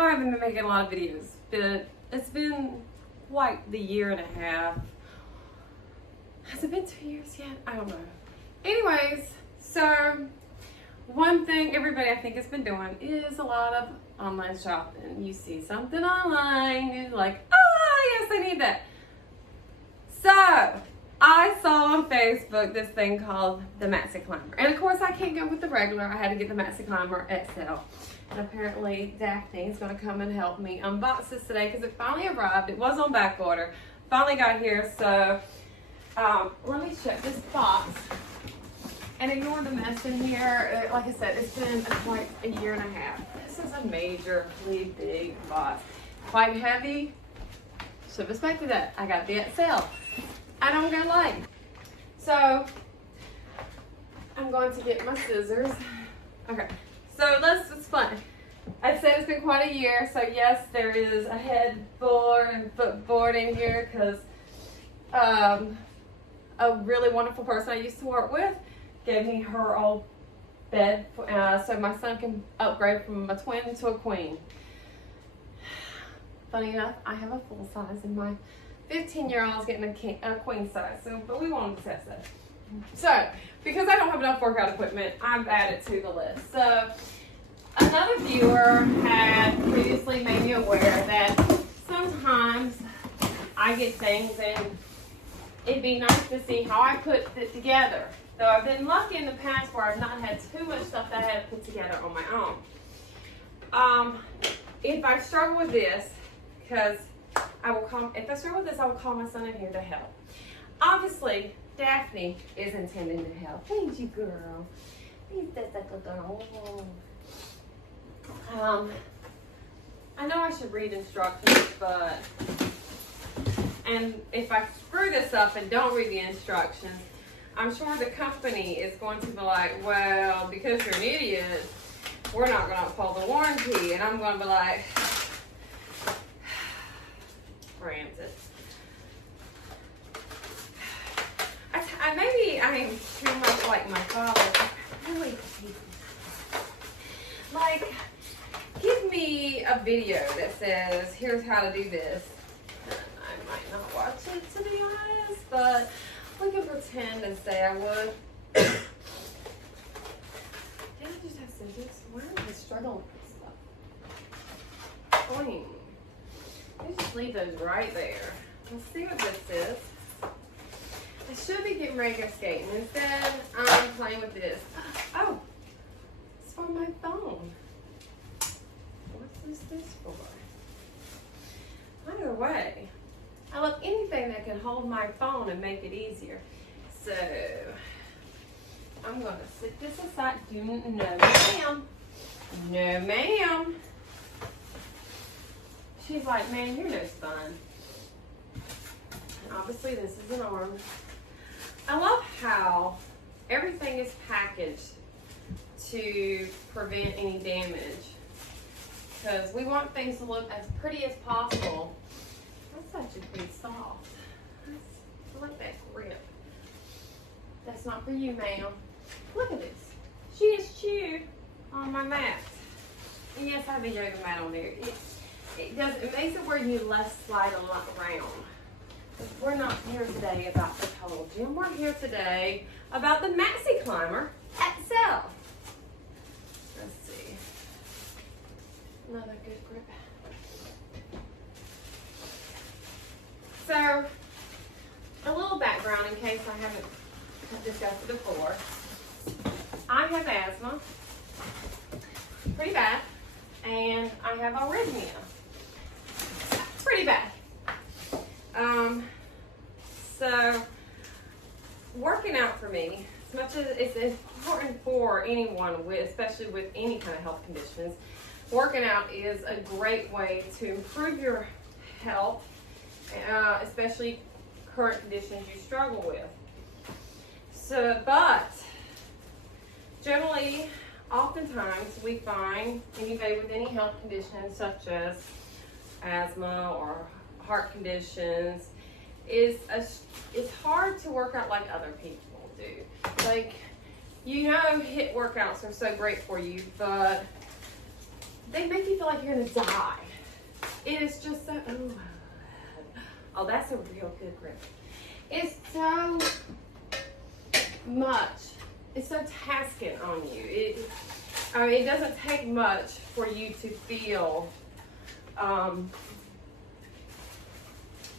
know I haven't been making a lot of videos, but it's been like the year and a half. Has it been 2 years yet? I don't know. Anyways, so one thing everybody I think has been doing is a lot of online shopping. You see something online, you're like, oh yes, I need that. So I saw on Facebook this thing called the MaxiClimber. And of course I can't go with the regular. I had to get the MaxiClimber XL. And apparently Daphne is going to come and help me unbox this today because it finally arrived. It was on back order. Finally got here. So let me check this box. And ignore the mess in here. Like I said, it's been quite a year and a half. This is a majorly big box. Quite heavy. Should have expected that. I got the XL. I don't go light. So I'm going to get my scissors. Okay, so let's explain. I said it's been quite a year, so yes, there is a headboard and footboard in here because a really wonderful person I used to work with gave me her old bed so my son can upgrade from a twin to a queen. Funny enough, I have a full size and my 15-year-old is getting a queen size, but we won't discuss that. So, because I don't have enough workout equipment, I've added to the list. So, another viewer had previously made me aware that sometimes I get things and it'd be nice to see how I put it together. So I've been lucky in the past where I've not had too much stuff that I had to put together on my own. If I struggle with this, because if I struggle with this, I will call my son in here to help. Obviously, Daphne is intending to help. Thank you, girl. I know I should read instructions, and if I screw this up and don't read the instructions, I'm sure the company is going to be like, well, because you're an idiot, we're not going to uphold the warranty. And I'm going to be like, Francis. Maybe I am too much like my father. Really, like, give me a video that says, here's how to do this. I might not watch it, to be honest, but we can pretend and say I would. Did I just have scissors? Why am I struggling with this stuff? Clean. Let's just leave those right there. Let's see what this is. I should be getting ready to go skating. Instead, I'm playing with this. Oh, it's for my phone. What's this for? Either way, I love anything that can hold my phone and make it easier. So, I'm going to sit this aside. No, ma'am. No, ma'am. She's like, man, you're no fun. And obviously, this is an arm. I love how everything is packaged to prevent any damage. Because we want things to look as pretty as possible. That's actually pretty soft. I like that grip. That's not for you, ma'am. Look at this. She is chewed on my mat. And yes, I have a yoga mat on there. It makes it where you less slide a lot around. But we're not here today about the total gym. We're here today about the MaxiClimber XL. Let's see. Another good grip. So, a little background in case I haven't discussed it before. I have asthma, pretty bad, and I have arrhythmia, pretty bad. So working out for me, as much as it's important for anyone, especially with any kind of health conditions, working out is a great way to improve your health, especially current conditions you struggle with. So, but generally, oftentimes we find anybody with any health conditions such as asthma or heart conditions it's hard to work out like other people do. Like, you know, HIIT workouts are so great for you, but they make you feel like you're gonna die. It is just so, oh, that's a real good grip. It's so much, it's so tasking on you. I mean, it doesn't take much for you to feel out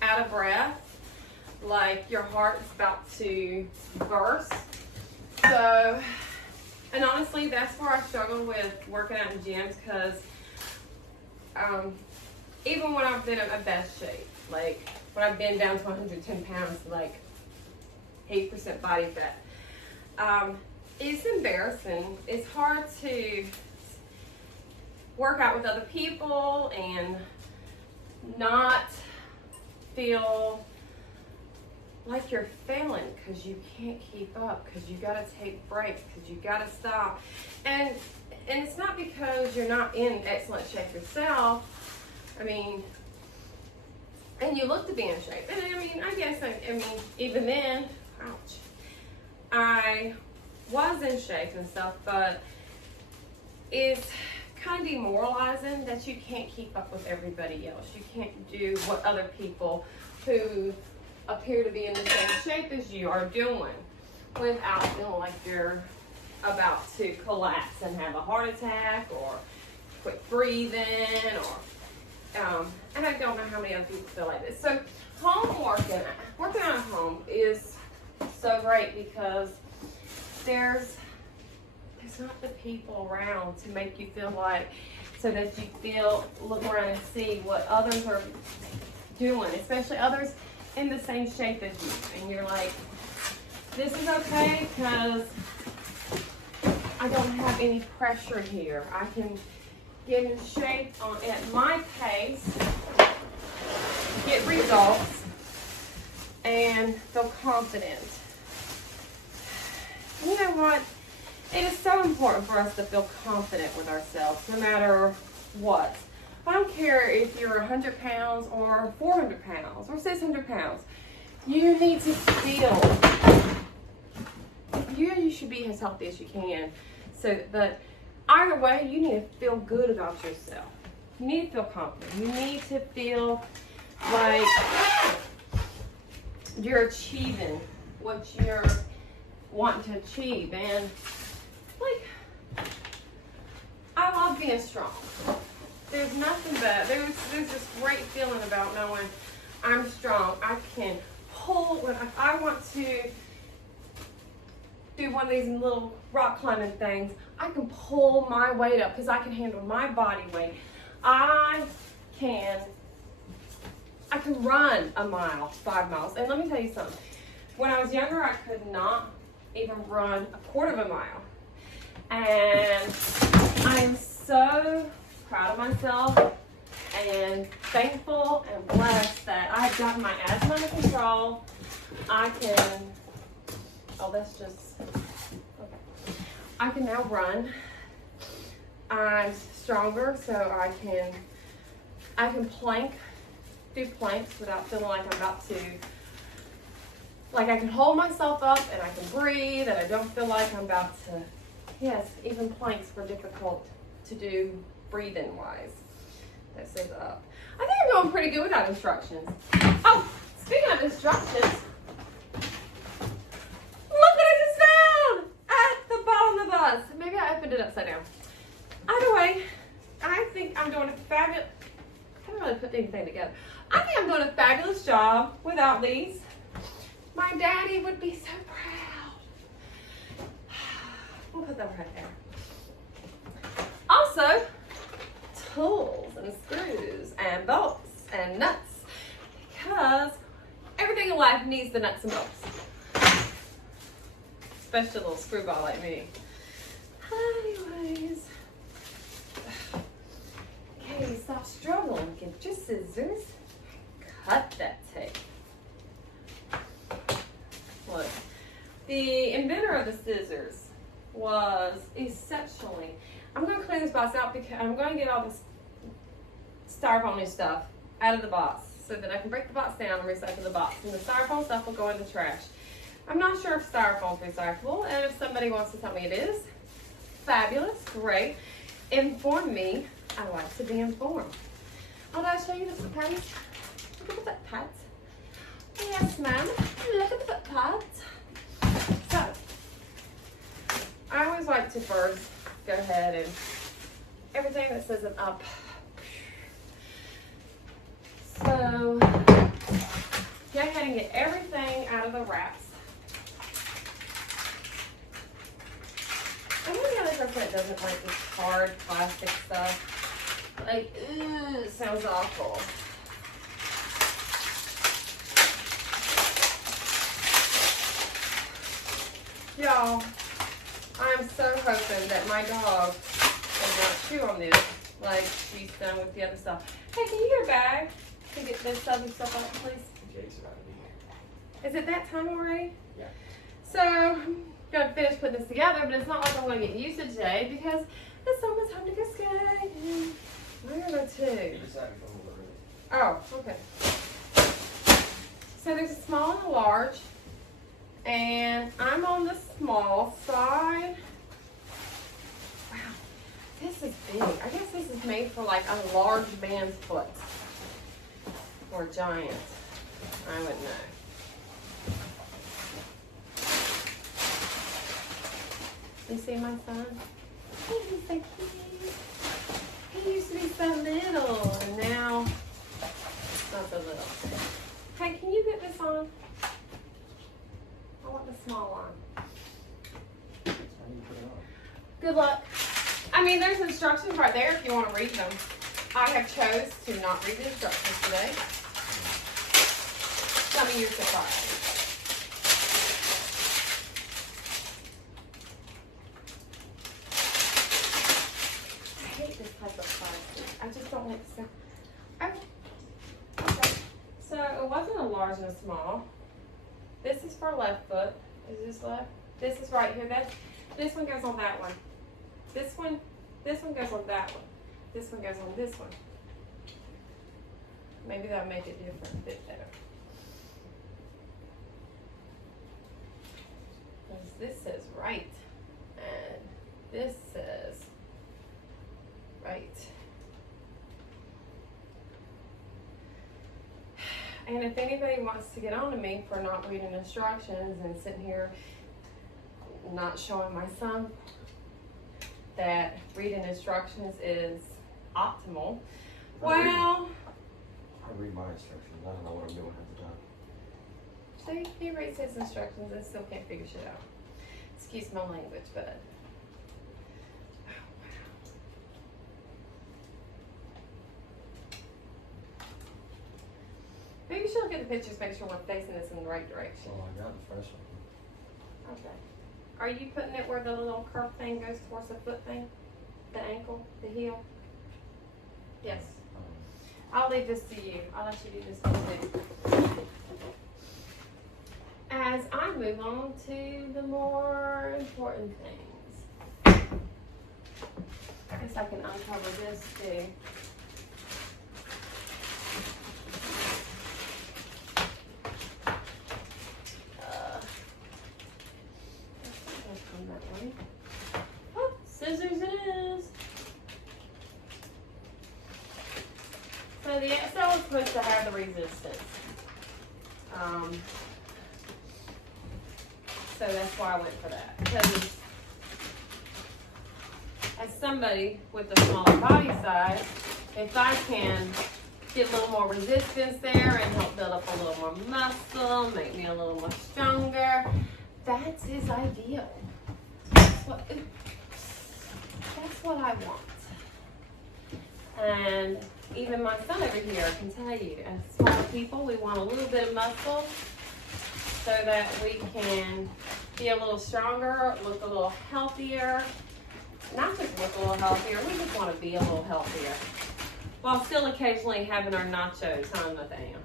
of breath, like your heart's about to burst. So, and honestly, that's where I struggle with working out in gyms, because even when I've been in my best shape, like when I've been down to 110 pounds, like 8% body fat, it's embarrassing. It's hard to work out with other people and not feel like you're failing because you can't keep up, because you got to take breaks, because you got to stop. And it's not because you're not in excellent shape yourself. I mean, and you look to be in shape. And I mean, I guess, I mean, even then, ouch, I was in shape and stuff, but it's kind of demoralizing that you can't keep up with everybody else. You can't do what other people who appear to be in the same shape as you are doing without feeling like you're about to collapse and have a heart attack or quit breathing, or and I don't know how many other people feel like this. So home working out at home is so great because there's not the people around to make you feel like, so that you look around and see what others are doing, especially others in the same shape as you, and you're like, this is okay because I don't have any pressure here. I can get in shape at my pace, get results, and feel confident. You know what? It is so important for us to feel confident with ourselves, no matter what. I don't care if you're 100 pounds or 400 pounds or 600 pounds. You need to feel, you should be as healthy as you can. So, but either way, you need to feel good about yourself. You need to feel confident. You need to feel like you're achieving what you're wanting to achieve. And like, I love being strong. There's nothing but, there's this great feeling about knowing I'm strong. I can pull, when I want to do one of these little rock climbing things, I can pull my weight up because I can handle my body weight. I can run a mile, 5 miles. And let me tell you something. When I was younger, I could not even run a quarter of a mile. And I am so proud of myself and thankful and blessed that I've gotten my asthma under control. I can, oh, that's just, okay. I can now run. I'm stronger, so I can plank, do planks without feeling like I'm about to, like I can hold myself up and I can breathe and I don't feel like I'm about to, yes, even planks were difficult to do breathing wise. That says up. I think I'm going pretty good without instructions. Oh, speaking of instructions, look what I just found at the bottom of the bus. Maybe I opened it upside down. Either way, I think I'm doing a fabulous, I haven't really put anything together. I think I'm doing a fabulous job without these. My daddy would be so proud. We'll put them right there. Also, tools and screws and bolts and nuts, because everything in life needs the nuts and bolts, especially a little screwball like me. Anyways, Katie, stop struggling. Get your scissors, cut that tape. Look, the inventor of the scissors was exceptionally, I'm going to clean this box out because I'm going to get all this styrofoam and stuff out of the box so that I can break the box down and recycle the box. And the styrofoam stuff will go in the trash. I'm not sure if styrofoam is recyclable, and if somebody wants to tell me it is, fabulous, great. Inform me I like to be informed. Oh, did I show you the foot pads? Look at the foot pads. Yes, ma'am. Look at the foot pads. So, I always like to first go ahead and everything that says an up. So, go ahead and get everything out of the wraps. And one of the other percent doesn't like this hard plastic stuff. Like, ooh, it sounds awful. Y'all, I'm so hoping that my dog does not chew on this like she's done with the other stuff. Hey, can you get a bag to get this other stuff out, please? Jake's about to be here. Is it that time already? Yeah. So, I'm going to finish putting this together, but it's not like I'm going to get used to today because it's almost time to go skating. Where are the two? Oh, okay. So there's a small and a large, and I'm on the small side. Wow, this is big. I guess this is made for like a large man's foot. Or giant. I wouldn't know. You see my son? He's so cute. He used to be so little, and now not so little. Hey, can you get this on? I want the small one. How do you put it on? Good luck. I mean, there's instructions right there if you want to read them. I have chose to not read the instructions today. Tell me you're surprised. I hate this type of plastic. I just don't like so. Okay. So it wasn't a large and a small. This is for left foot. Is this left? This is right here. This one goes on that one. This one goes on that one. This one goes on this one. Maybe that'll make it different, a bit better. This says right, and this says right. And if anybody wants to get on to me for not reading instructions and sitting here not showing my son that reading instructions is optimal, well, I read my instructions. I don't know what I'm doing half the time. see, he reads his instructions and still can't figure shit out. Excuse my language, but oh, wow. Maybe you should look at the pictures, make sure we're facing this in the right direction. Oh, I got the first one. Okay. Are you putting it where the little curve thing goes towards the foot thing? The ankle, the heel? Yes. I'll leave this to you. I'll let you do this one too. As I move on to the more important things. I guess I can uncover this too. That way. Oh, scissors it is. So the XL is supposed to have the resistance. So that's why I went for that. Because as somebody with a smaller body size, if I can get a little more resistance there and help build up a little more muscle, make me a little more stronger, that's his ideal. That's what I want. And even my son over here can tell you, as small people, we want a little bit of muscle so that we can be a little stronger, look a little healthier. Not just look a little healthier, we just want to be a little healthier. While still occasionally having our nachos, huh, Nathaniel?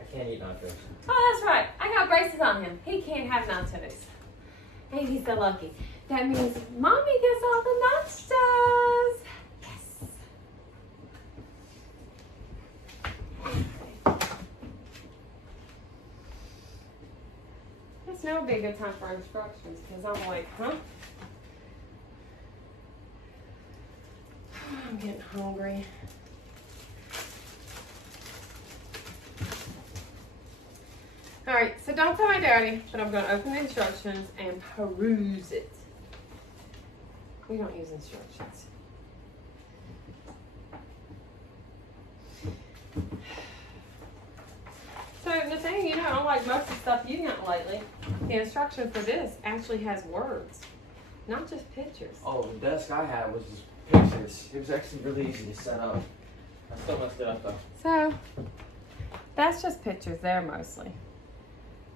I can't eat nachos. Oh, that's right. I got braces on him. He can't have nachos. Ain't he so lucky? That means Mommy gets all the nachos. Yes. It's now would be a good time for instructions because I'm like, huh? I'm getting hungry. All right, so don't tell my daddy, but I'm going to open the instructions and peruse it. We don't use instructions. So Nathaniel, you know, unlike most of the stuff you got lately, the instruction for this actually has words, not just pictures. Oh, the desk I had was just pictures. It was actually really easy to set up. I still messed it up though. So that's just pictures there mostly.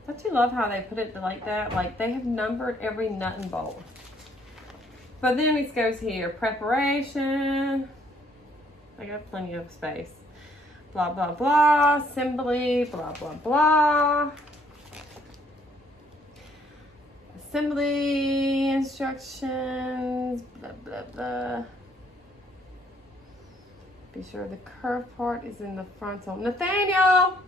Don't you love how they put it like that? Like they have numbered every nut and bolt. But then it goes here, preparation. I got plenty of space. Blah, blah, blah, assembly, blah, blah, blah. Assembly instructions, blah, blah, blah. Be sure the curved part is in the frontal. Nathaniel!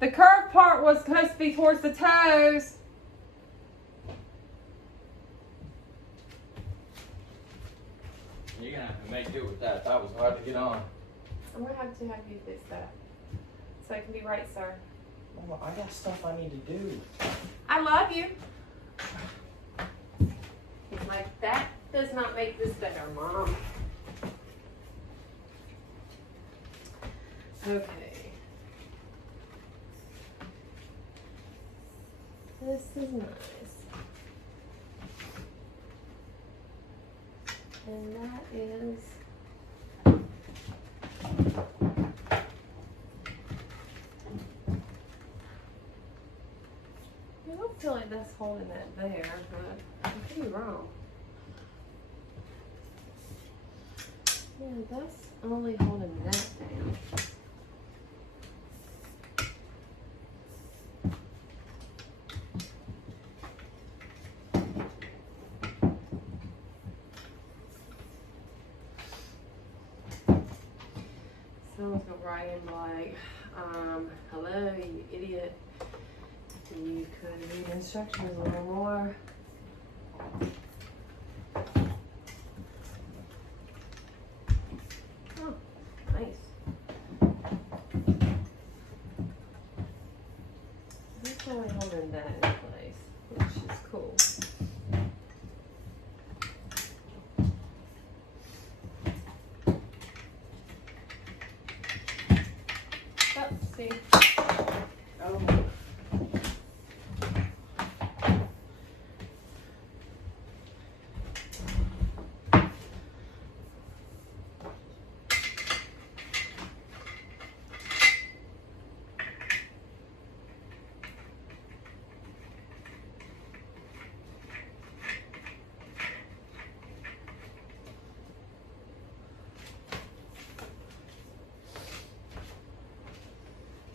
The curved part was supposed to be towards the toes. You're gonna have to make do with that. That was hard to get on. I'm gonna have you fix that. So it can be right, sir. Mama, I got stuff I need to do. I love you. He's like, that does not make this better, Mom. Okay. This is nice. And that is I don't feel like that's holding that there, but I could be wrong. Yeah, that's only holding that down. Someone's gonna write in like, hello, you idiot. You could read instructions a little more. Oh, nice. That's only holding that in place, which is cool. Oh, see. Oh.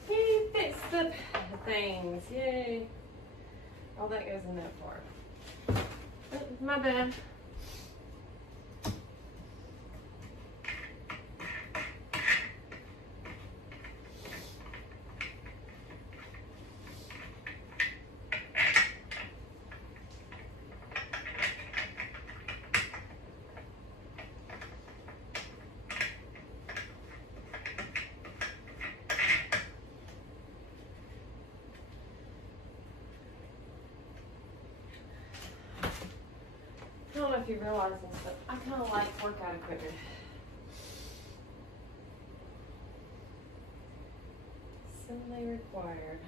He fixed the things. Yay. All that goes in that part. Oh, my bad. I don't know if you realize this, but I kind of like workout equipment. Assembly required.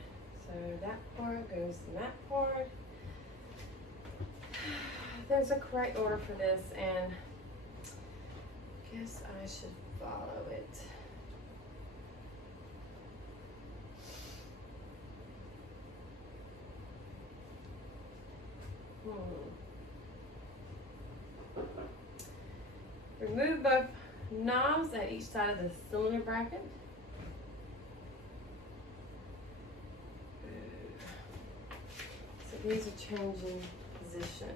So that part goes to that part. There's a correct order for this, and I guess I should follow it. Remove both knobs at each side of the cylinder bracket. So these are changing position.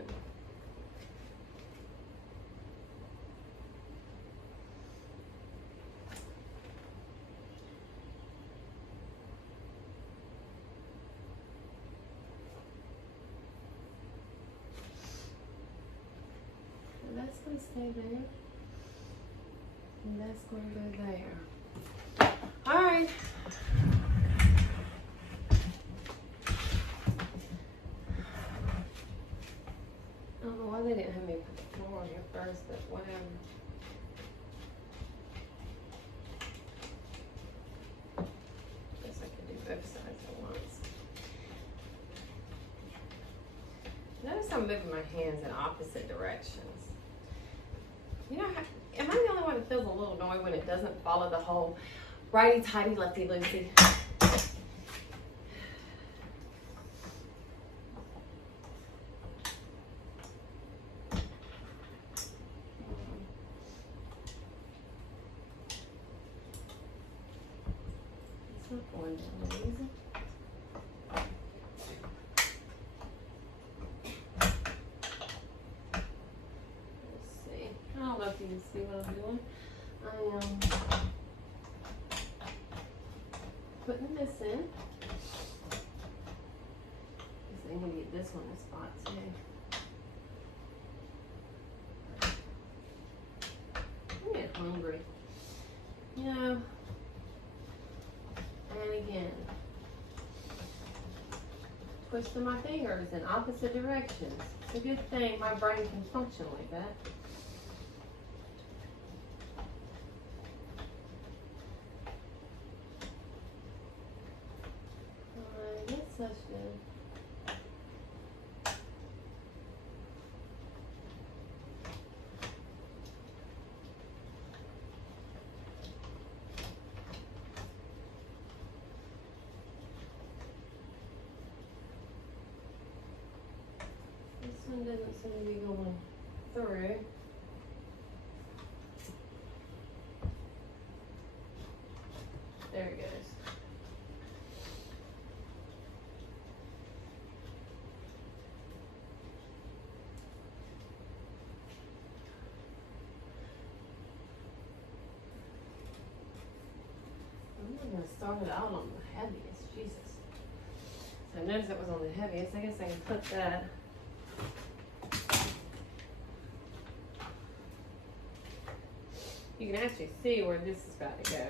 So that's going to stay there. And that's going to go there. All right. I don't know why they didn't have me put the floor on here first, but whatever. Guess I could do both sides at once. Notice I'm moving my hands in opposite directions. You know, am I the only one that feels a little annoyed when it doesn't follow the whole righty-tighty, lefty-loosey? It's not going down easy. I don't know if you can see what I'm doing. I am putting this in. Because I'm going to get this one a spot too. I'm getting hungry. You know, and again, twisting my fingers in opposite directions. It's a good thing my brain can function like that. That's good. This one doesn't seem to be going through. There it goes. I'm going to start it out on the heaviest. Jesus. So I noticed it was on the heaviest. I guess I can put that. You can actually see where this is about to go.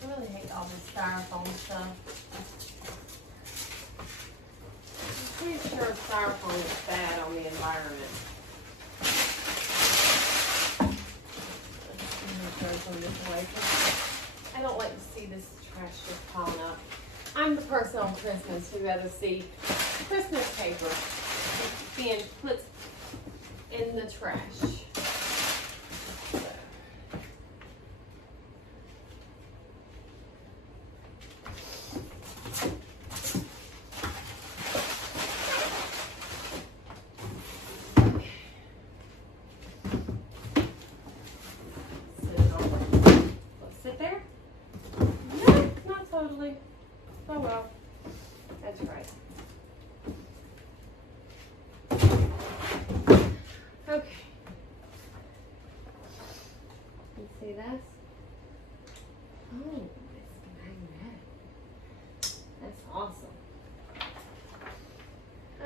I really hate all this styrofoam stuff. I'm pretty sure styrofoam is bad on the environment. I'm going to throw some of this away. I don't like to see this trash just piling up. I'm the person on Christmas who rather see Christmas paper being put in the trash. Sit there? No, not totally. Oh well, that's right. Okay. You see this? Oh, it's magnetic. That's awesome.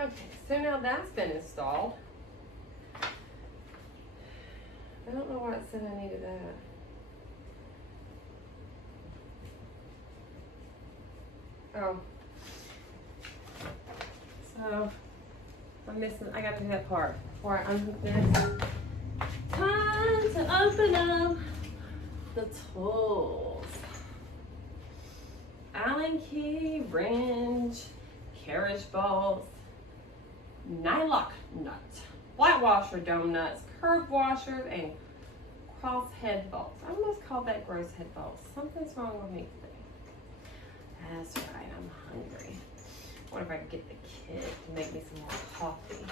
Okay, so now that's been installed. I don't know why it said I needed that. Oh. So, I'm missing, I gotta do that part before I unhook this. Time to open up the tools. Allen key, wrench, carriage bolts, nylock nut, flat washer dome nuts, curved washers, and cross head bolts. I almost called that gross head bolts. Something's wrong with me today. That's right, I'm hungry. I wonder if I can get the kid to make me some more coffee.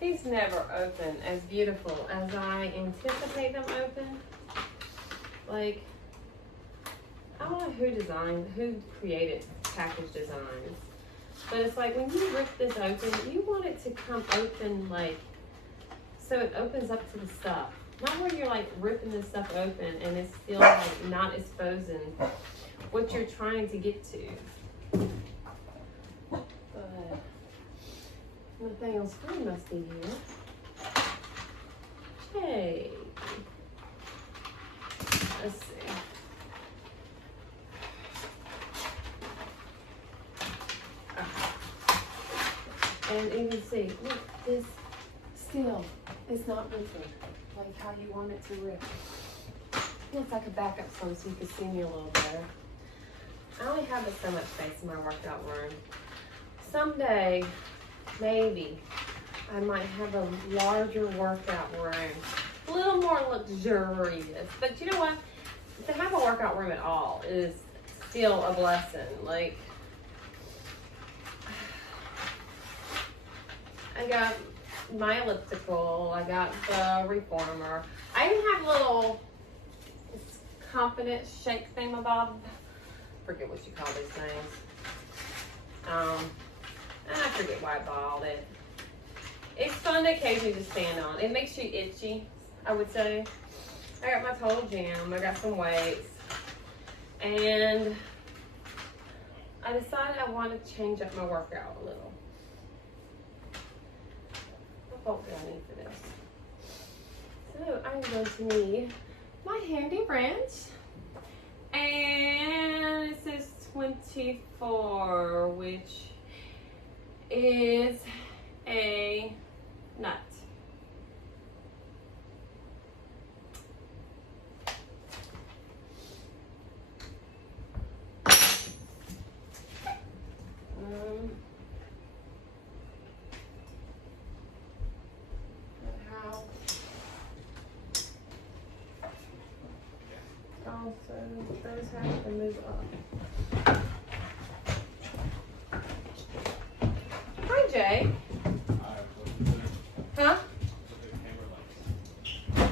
These never open as beautiful as I anticipate them open. Like, I don't know who created package designs. But it's like when you rip this open, you want it to come open like, so it opens up to the stuff. Not where you're like ripping this stuff open and it's still like not exposing what you're trying to get to. But nothing else really must be here. Okay. Let's see. And you can see, look, this still is not ripping like how you want it to rip. Looks like a backup phone so you can see me a little better. I only have so much space in my workout room. Someday, maybe, I might have a larger workout room. A little more luxurious. But you know what? To have a workout room at all is still a blessing. Like, I got my elliptical, I got the reformer. I even have little confidence shake thingamabob. Forget what you call these things. And I forget why I bought it. It's fun to occasionally just stand on. It makes you itchy, I would say. I got my total gym, I got some weights. And I decided I want to change up my workout a little. What bolt do I need for this? So I'm going to need my handy wrench. And it says 24, which is a nut. Also, those have to move up. Hi, Jay. Huh? Yes.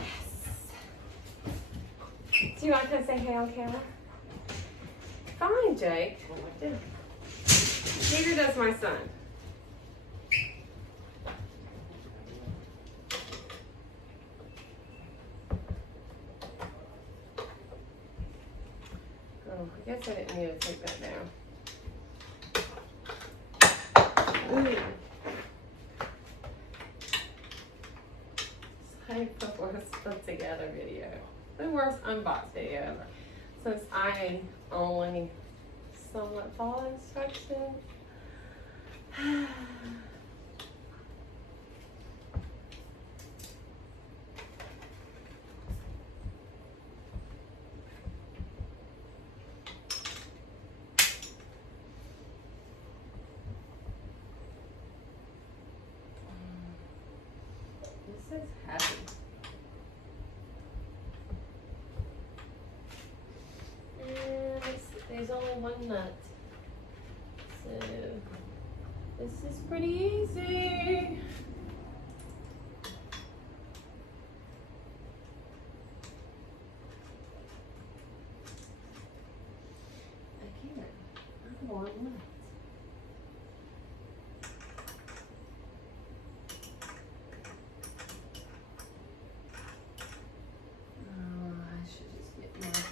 Do you want to come say hey on camera? Fine, Jake. Neither does my son. Oh, I guess I didn't need to take that down. Ooh. Same worst put together video. The worst unboxed video ever. Since I only somewhat follow instructions. This is heavy. And there's only one nut. So this is pretty easy. Again, I want nuts.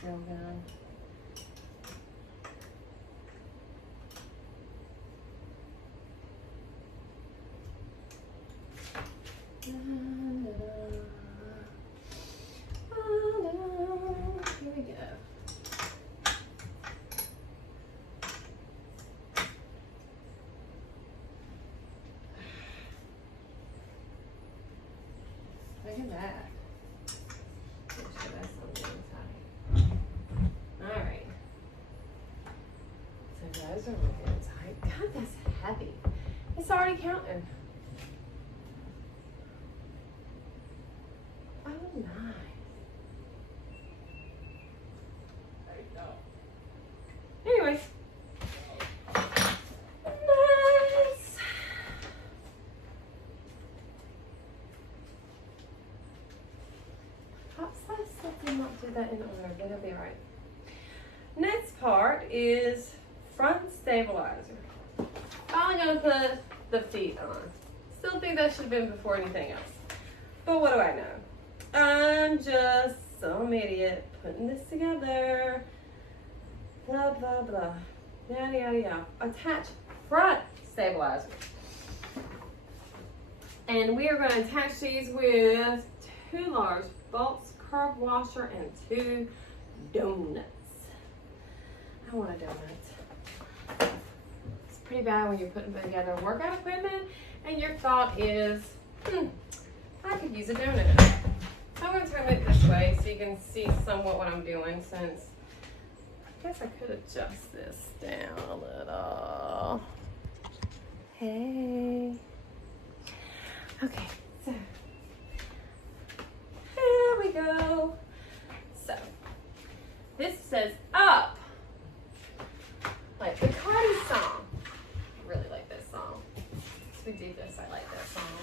Real good. Here we go. Look at that. Make sure that's something tight. Alright. So those are really tight. God, that's heavy. It's already counting. Oh, nice. There you go. Anyways. Nice. Perhaps I did not do that in order, but it'll be alright. Next part is front stabilizer. Finally gonna put the feet on. Still think that should have been before anything else. But what do I know? I'm just some idiot putting this together. Blah, blah, blah. Yada, yada, yada. Attach front stabilizer. And we are going to attach these with 2 large bolts, curb washer, and 2 donuts. I want a donut. It's pretty bad when you're putting together workout equipment and your thought is, I could use a donut. So I'm going to turn it this way so you can see somewhat what I'm doing, since I guess I could adjust this down a little. Hey. Okay, so here we go. So this says up, like the Cardi song. I really like this song. So we do this, I like that song.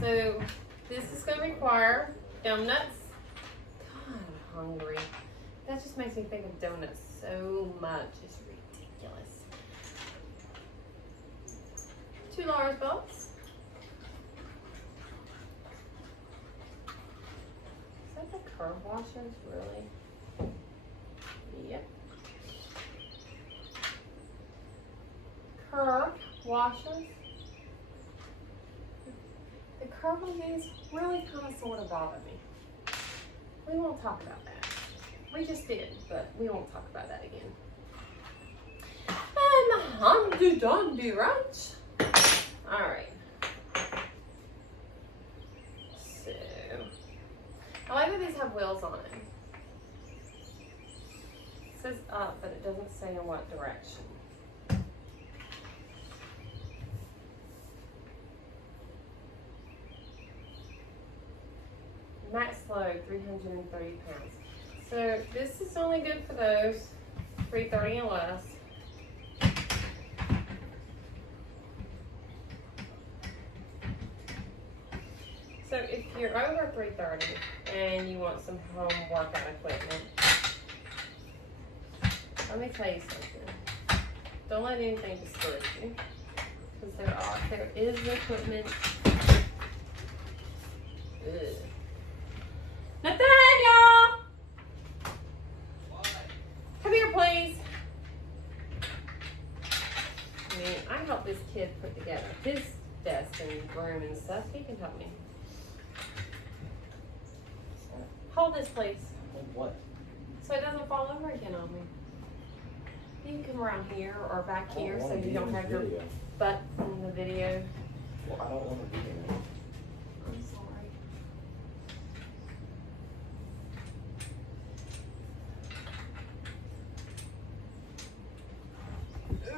So this is going to require donuts. God, I'm hungry. That just makes me think of donuts so much. It's ridiculous. 2 large bolts. Is that the curb washers, really? Yep. Curb washers. The curb on these really kind of sort of bother me. We won't talk about that. We just did, but we won't talk about that again. And the Handy Dandy Ranch. Alright. So, I like that these have wheels on it. It says up, but it doesn't say in what direction. Max load, 330 pounds. So this is only good for those 330 and less. So if you're over 330 and you want some home workout equipment, let me tell you something. Don't let anything discourage you, because there is equipment. Ugh. Nathaniel! Come here, please. I mean, I help this kid put together his desk and room and stuff. He can help me. Hold this, please. Hold what? So it doesn't fall over again on me. You can come around here or back here so you don't have your butt in the video. Well, I don't want to be there. I'm sorry.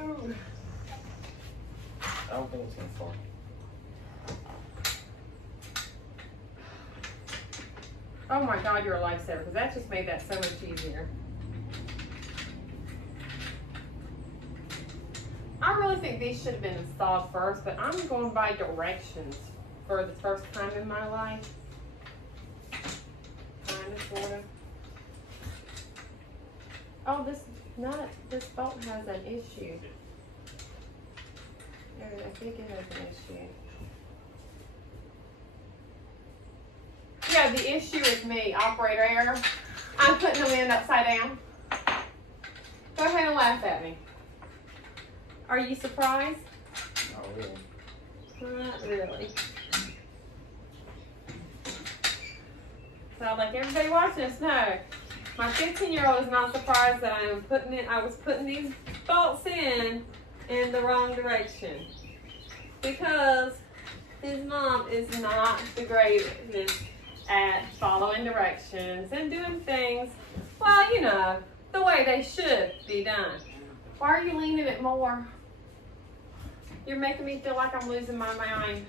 Ooh. I don't think it's gonna fall. Oh my God, you're a lifesaver, because that just made that so much easier. I really think these should have been installed first, but I'm going by directions for the first time in my life. Kind of, sort of. Oh, this bolt has an issue. I think it has an issue. Yeah, the issue is me, operator error. I'm putting them in upside down. Go ahead and laugh at me. Are you surprised? Not really. Not really. So like everybody watching this, no. My 15-year-old is not surprised that I was putting these bolts in the wrong direction. Because his mom is not the greatest at following directions and doing things, well, you know, the way they should be done. Why are you leaning it more? You're making me feel like I'm losing my mind.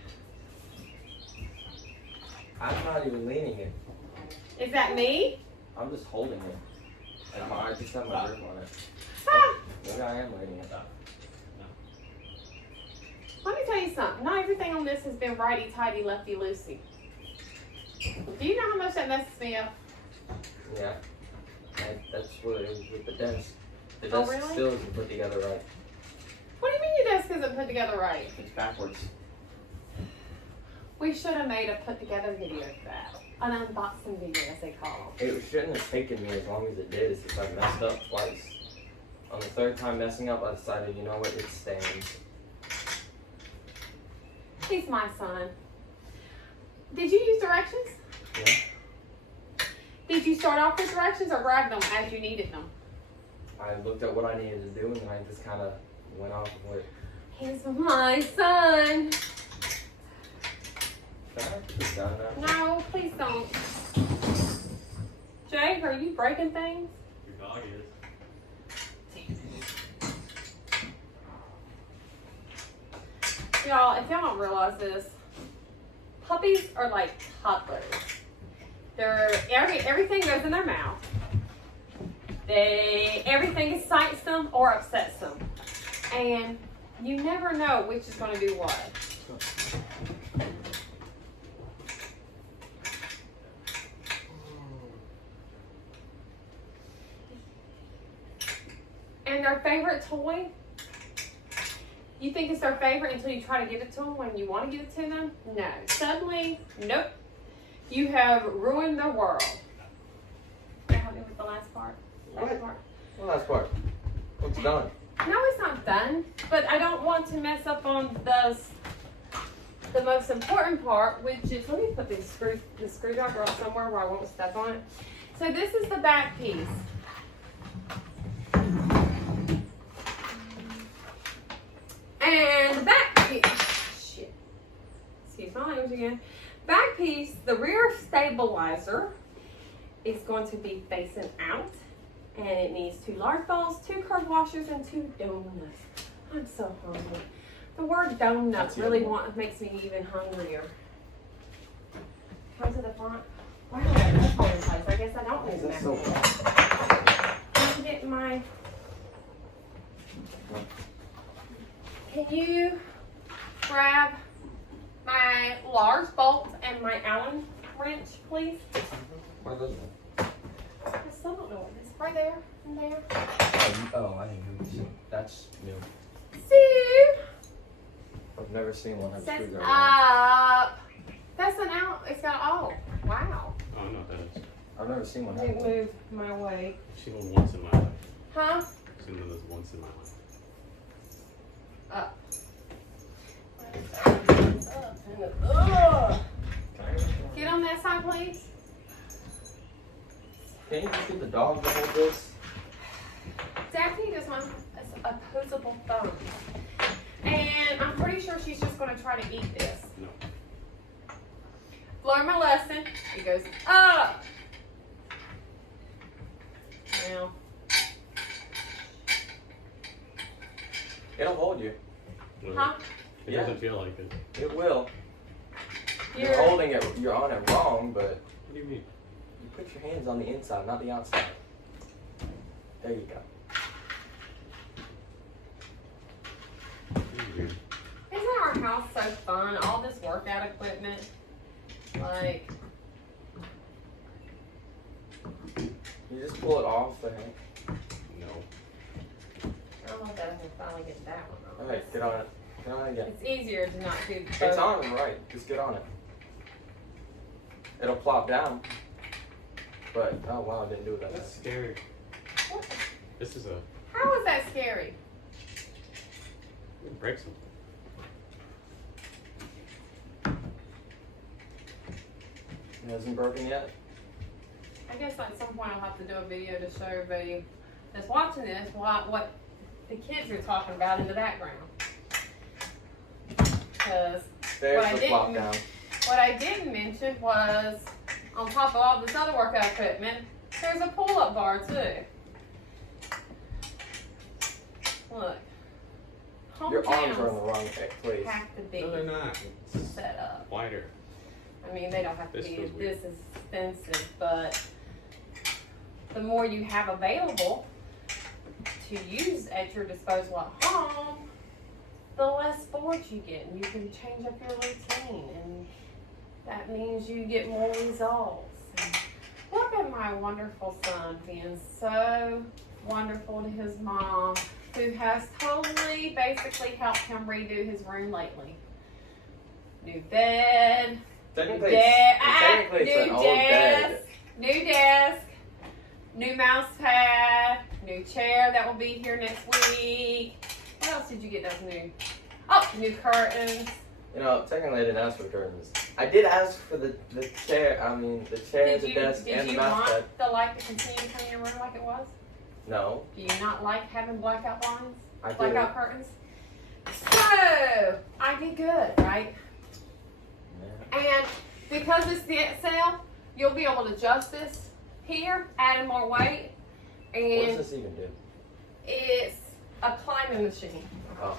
I'm not even leaning it. Is that me? I'm just holding it. And I just have my grip on it. Ah, Maybe I am leaning it. let me tell you something. Not everything on this has been righty-tighty, lefty-loosey. Do you know how much that messes me up? Yeah. And that's what it is with the desk. The Oh, desk really? still isn't put together right. What do you mean your desk isn't put together right? It's backwards. We should have made a put together video for that. An unboxing video, as they call them. It shouldn't have taken me as long as it did. It's just I messed up twice. On the third time messing up, I decided, you know what, it stands. He's my son. Did you use directions? Yeah. Did you start off with directions or grab them as you needed them? I looked at what I needed to do and then I just kind of went off of it. He's my son. Can I put this down now? No, please don't. Jake, are you breaking things? Your dog is. Y'all, if y'all don't realize this, puppies are like toddlers. Everything goes in their mouth. Everything excites them or upsets them. And you never know which is going to do what. And their favorite toy, you think it's their favorite until you try to give it to them when you want to give it to them? No. Suddenly, nope. You have ruined their world. Can you help me with the last part? What? The last part. It's done. No, it's not done. But I don't want to mess up on the most important part, which is, let me put the screwdriver up somewhere where I won't step on it. So this is the back piece. And the back piece, shit, excuse my language again. Back piece, the rear stabilizer is going to be facing out. And it needs 2 lard balls, 2 curb washers, and 2 donuts. I'm so hungry. The word donut really makes me even hungrier. Come to the front. Why do I have this whole place? I guess I don't need That's a so I'm getting my... Can you grab my large bolt and my Allen wrench, please? What are those? I still don't know what it is. Right there and there. Oh, I didn't know. That's new. See? I've never seen one have a Set screwdriver. up. That's an out. It's got oh wow. I don't know what that is. I've never seen one Let have me one. move my way. I've seen one once in my life. Huh? I've seen one of those once in my life. Up. Up and up. Get on that side, please. Can you just get the dog to hold this? Daphne just wants opposable thumbs. And I'm pretty sure she's just going to try to eat this. No. Learn my lesson. It goes up. Now. It'll hold you. Will it? Huh? It Yeah. doesn't feel like it. It will. You're holding it, you're on it wrong, but What do you mean? you put your hands on the inside, not the outside. There you go. Weird. Isn't our house so fun? All this workout equipment. Like, You just pull it off the hand. No. I don't know if I can finally get that one on. Alright, get on it. Get on it again. It's easier to not do both. It's on right. Just get on it. It'll plop down. But, oh wow, I didn't do it that That's way. scary. What? This is a. How is that scary? It breaks them. It hasn't broken yet? I guess at some point I'll have to do a video to show everybody that's watching this what the kids are talking about in the background. Because There's the plop down. what I didn't mention was, on top of all this other workout equipment, there's a pull-up bar too. Look. Your arms are in Hometowns the wrong place. have to be No, they're not. It's set up. wider. I mean, they don't have to This be feels weird. this expensive, but the more you have available to use at your disposal at home, the less bored you get, and you can change up your routine, and that means you get more results. And look at my wonderful son being so wonderful to his mom, who has totally basically helped him redo his room lately. New bed, Technically, it's new an old bed. new desk, new mouse pad, new chair that will be here next week. What else did you get that's new? Oh, new curtains. You know, technically I didn't ask for curtains. I did ask for the chair, the chair, the desk, and the mouse pad. Did you want the light to continue to come in your room like it was? No. Do you not like having blackout blinds? I do. Blackout curtains? So, I did good, right? Yeah. And because it's the XL, you'll be able to adjust this here, adding more weight. What And does this even do? it's a climbing machine. Oh.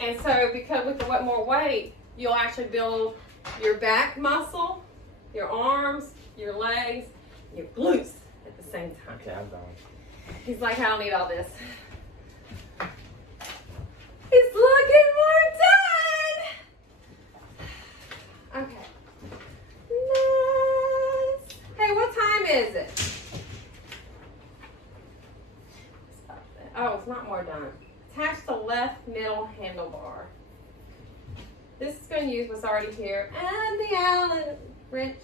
And so because with the more weight, you'll actually build your back muscle, your arms, your legs, your glutes at the same time. Okay, I'm done. He's like, I don't need all this. It's looking more done. Okay. Nice. Hey, what time is it? Stop that. Oh, it's not more done. Attach the left middle handlebar. This is going to use what's already here and the Allen wrench.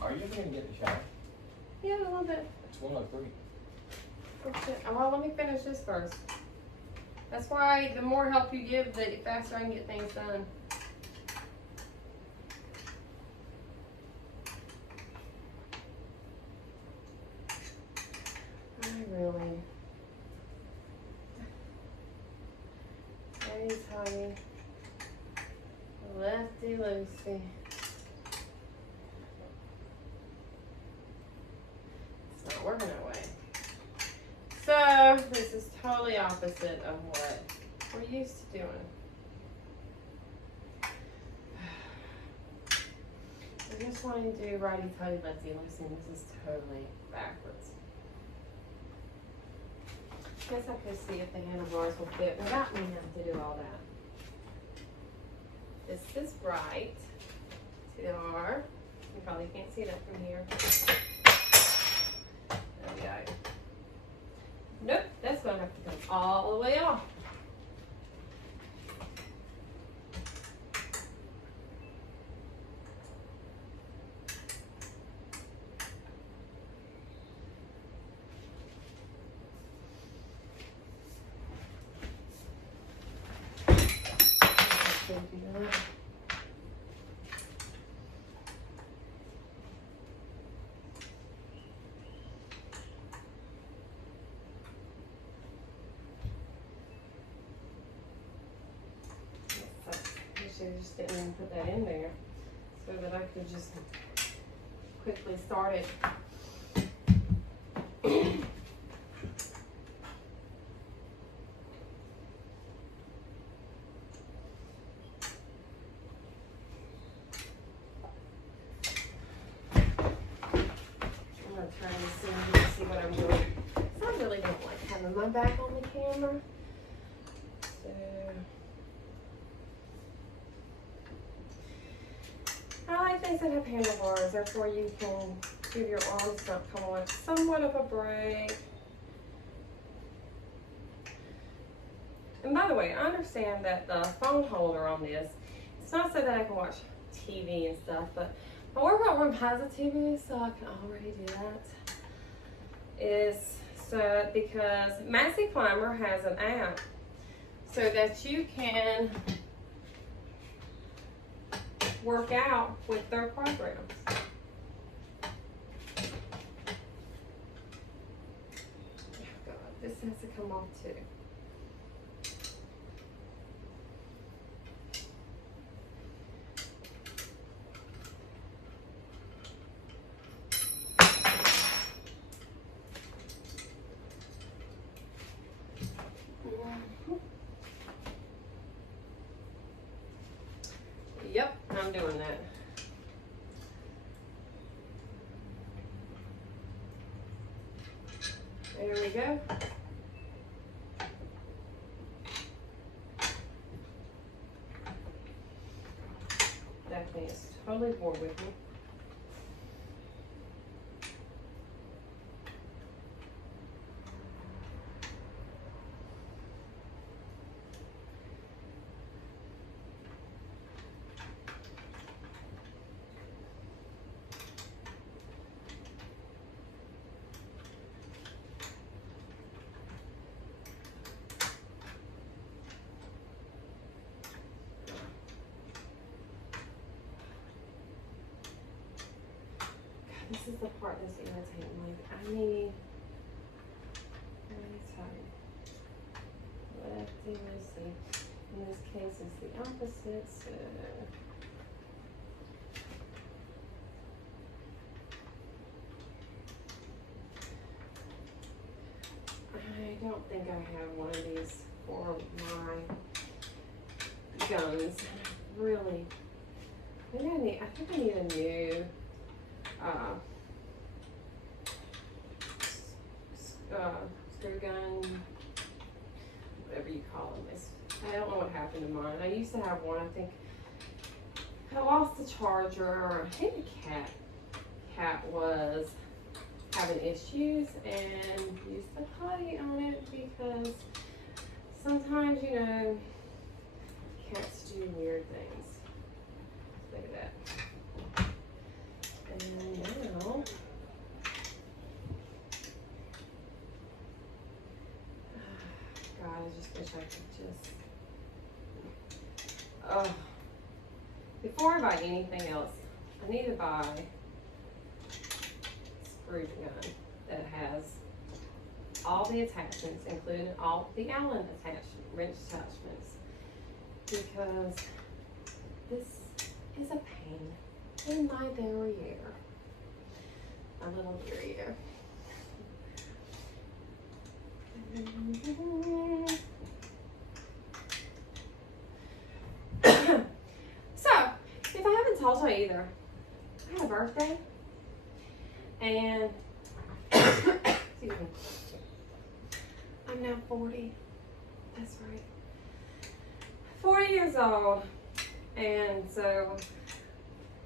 Are you going to get the shower? Yeah, a little bit. It's 1:03. Well, let me finish this first. That's why the more help you give, the faster I can get things done. Really. Hey, Tommy. Lefty loosey. It's not working that way. So, this is totally opposite of what we're used to doing. I just want to do righty-tighty, lefty-loosey, and this is totally backwards. I guess I could see if the handlebars will fit without me having to do all that. This is right. See the R? You probably can't see that from here. There we go. Nope, that's going to have to come all the way off. I just didn't even put that in there so that I could just quickly start it. I'm going to try and see what I'm doing. So I really don't like having my back on the camera. So I like things that have handlebars, therefore you can give your arms somewhat of a break. And by the way, I understand that the phone holder on this, it's not so that I can watch TV and stuff, but my workout room has a TV, so I can already do that. Is so because MaxiClimber has an app so that you can work out with their programs. Oh God, this has to come off too. Yep, I'm doing that. There we go. That thing is totally bored with me. This is the part that's irritating. Like, I need very tight. Lefty, loosey. In this case, it's the opposite. So I don't think I have one of these for my guns. Really, maybe I think I need a new screw gun, whatever you call them. I don't know what happened to mine. I used to have one. I think I lost the charger. I think the cat was having issues and used the potty on it because sometimes, you know, cats do weird things. Look at that. And now, God, I just wish I could just, before I buy anything else, I need to buy a screw gun that has all the attachments, including all the Allen wrench attachments, because this is a pain in my derriere, my little derriere. So, if I haven't told you either, I had a birthday, and excuse me, I'm now 40. That's right, 40 years old, and so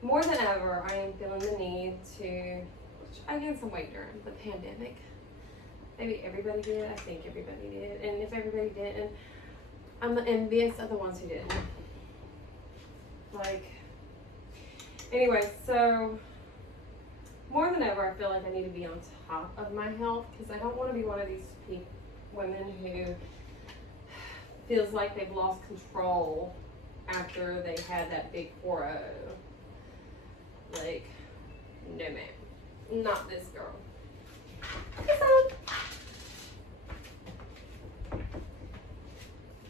more than ever, I am feeling the need to, which I gained some weight during the pandemic. Maybe everybody did. I think everybody did. And if everybody didn't, I'm envious of the ones who didn't. Like, anyway, so more than ever, I feel like I need to be on top of my health because I don't want to be one of these women who feels like they've lost control after they had that big 4-0. Like, no ma'am. Not this girl.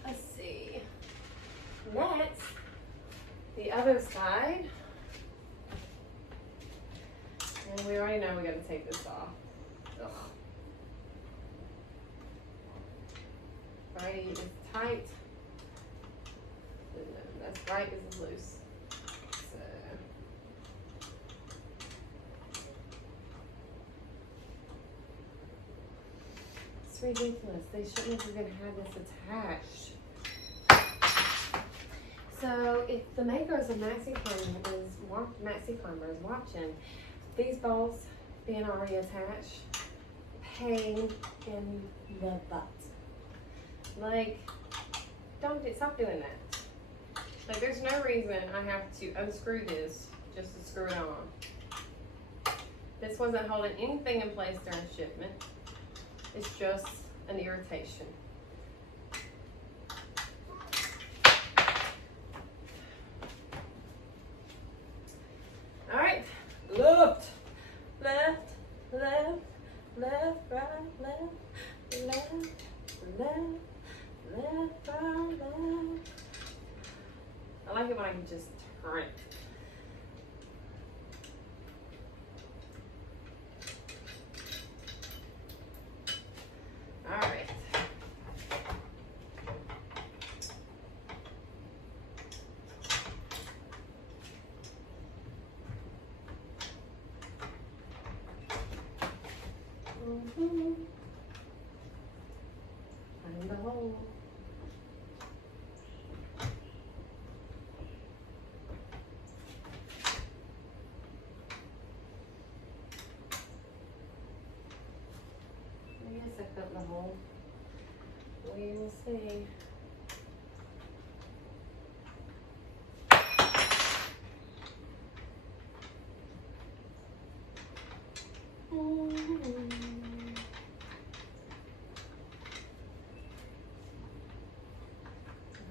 Let's see. Next, the other side. And we already know we gotta take this off. Ugh. Righty is tight. That's right, this is loose. It's ridiculous. They shouldn't have even had this attached. So if the makers of MaxiClimber is watching, these bolts being already attached, pain in the butt. Like, stop doing that. Like, there's no reason I have to unscrew this just to screw it on. This wasn't holding anything in place during shipment. It's just an irritation. All right, left, right, left. I like it when I can just turn it. All right. Find the hole. I guess I cut the hole. We will see.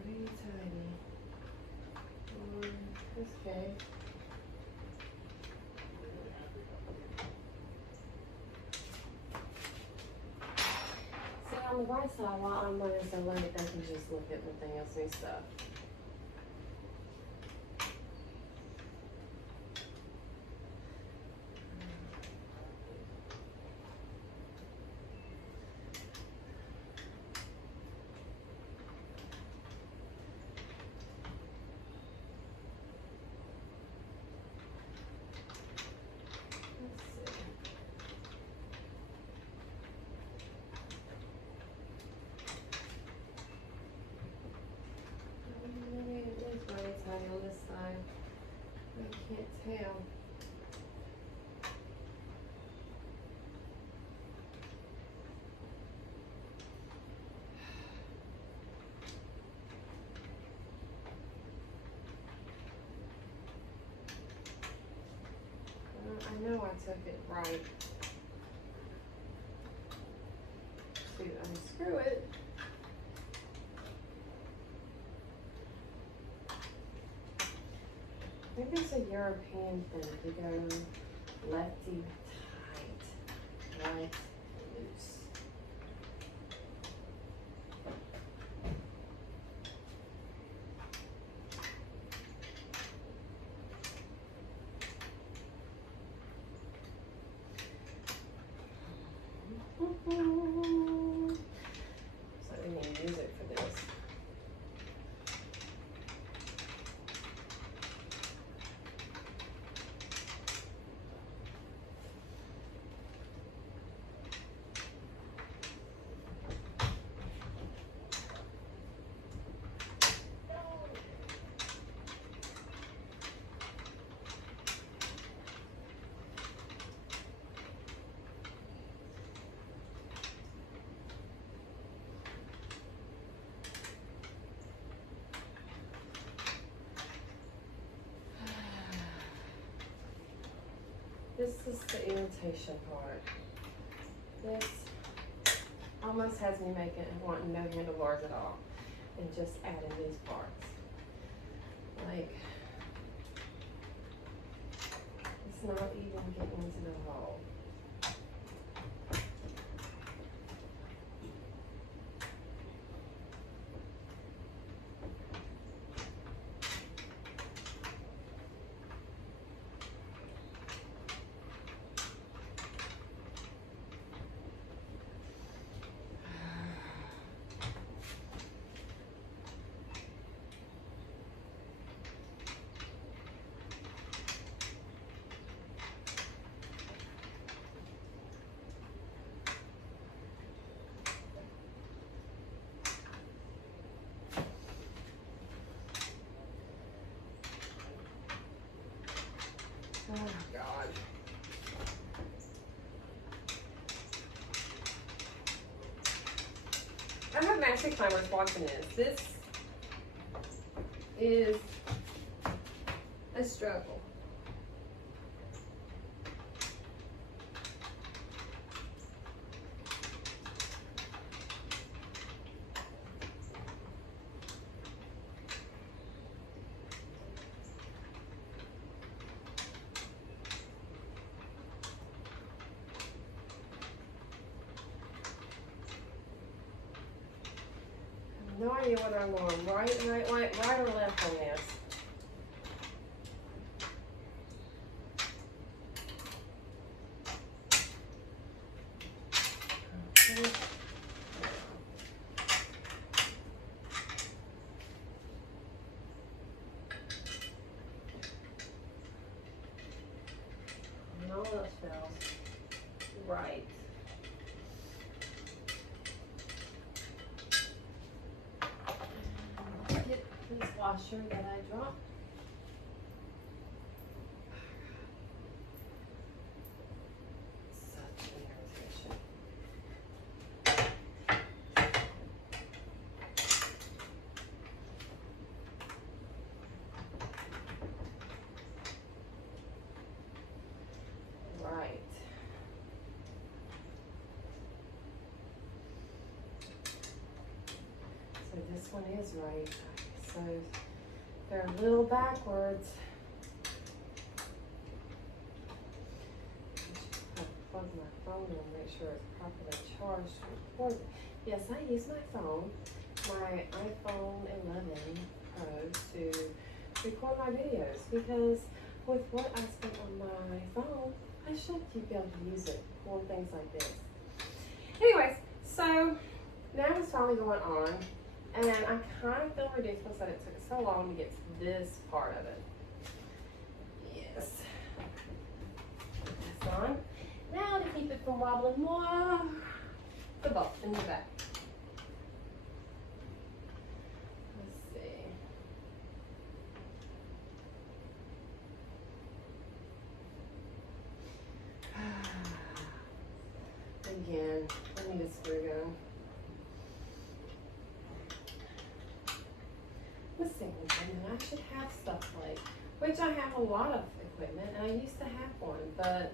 Very tiny. Okay. on the bright side, while I'm running so late, they can just look at Nathaniel's new stuff. Maybe it is right side on this side. I can't tell. I know I took it right. To unscrew it. Maybe it's a European thing to go lefty tight, right loose. So we need music for this. This is the irritation part. This almost has me wanting no handlebars at all and just adding these parts. Like, it's not even getting into the hole. Oh God. I hope MaxiClimber's watching this. This is a struggle. No idea whether I'm going right or left on this. Okay. And all else fails. Right. Get this washer that I dropped. Such an irritation. Right. So this one is right. So they're a little backwards. Plug my phone and make sure it's properly charged to record. Yes, I use my phone, my iPhone 11 Pro, to record my videos because with what I spend on my phone, I should be able to use it for things like this. Anyways, so now it's finally going on, and I kind of feel ridiculous that it took so long to get to this part of it. Yes. That's on. Now to keep it from wobbling more, the bolt in the back. Let's see. Again, I need a screw gun. Let's see, and I should have stuff like, which I have a lot of equipment, and I used to have one, but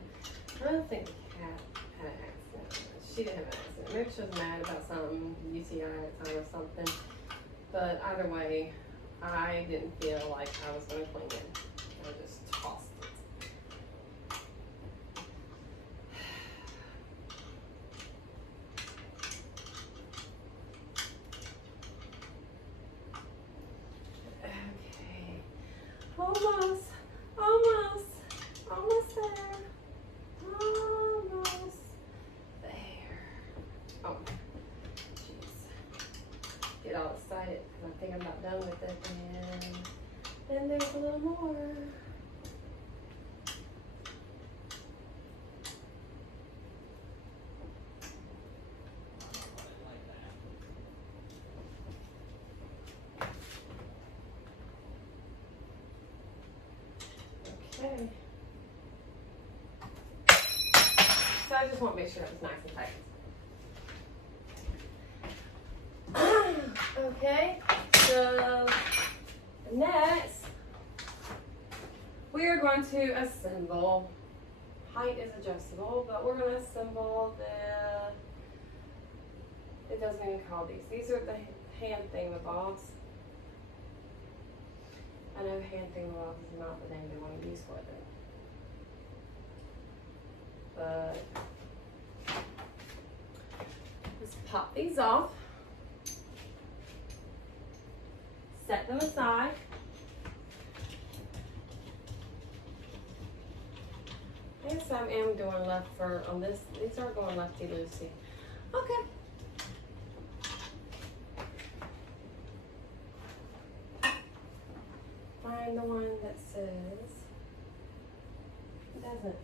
I don't think the cat had an accident. She didn't have an accident. Maybe she was mad about something, UTI at the time or something. But either way, I didn't feel like I was going to clean it. I just tossed it. Okay. Almost there. Almost there. Oh, jeez. Get all excited because I think I'm not done with it. And then there's a little more. Okay. So I just want to make sure it's nice and tight. Okay, so next we are going to assemble. Height is adjustable, but we're going to assemble it doesn't even call these. These are the hand thingamabobs. I know hand thingamabobs is not the name they want to use for it. But let's pop these off. Set them aside. Yes, I am doing left for on this. These are going lefty loosey. Okay. Find the one that says. It doesn't.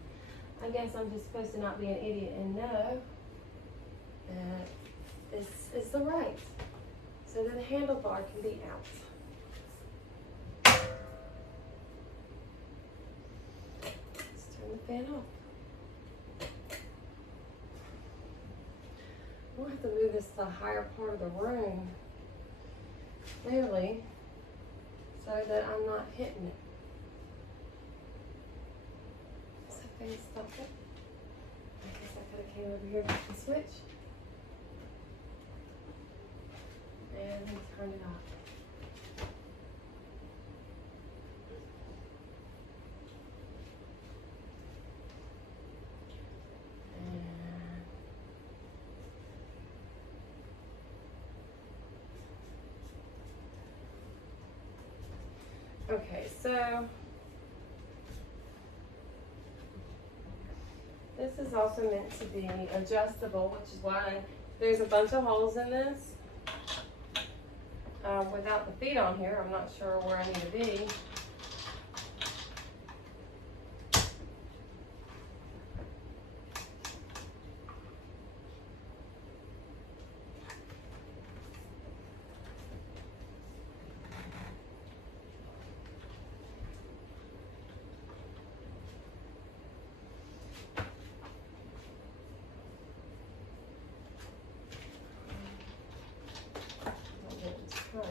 I guess I'm just supposed to not be an idiot and know that this is the right. So then the handlebar can be out. Let's turn the fan off. We'll have to move this to the higher part of the room, clearly, so that I'm not hitting it. Is the fan stuck it? I guess I could have came over here with the switch. And then turn it off. Okay, so this is also meant to be adjustable, which is why there's a bunch of holes in this. Without the feet on here, I'm not sure where I need to be. Right.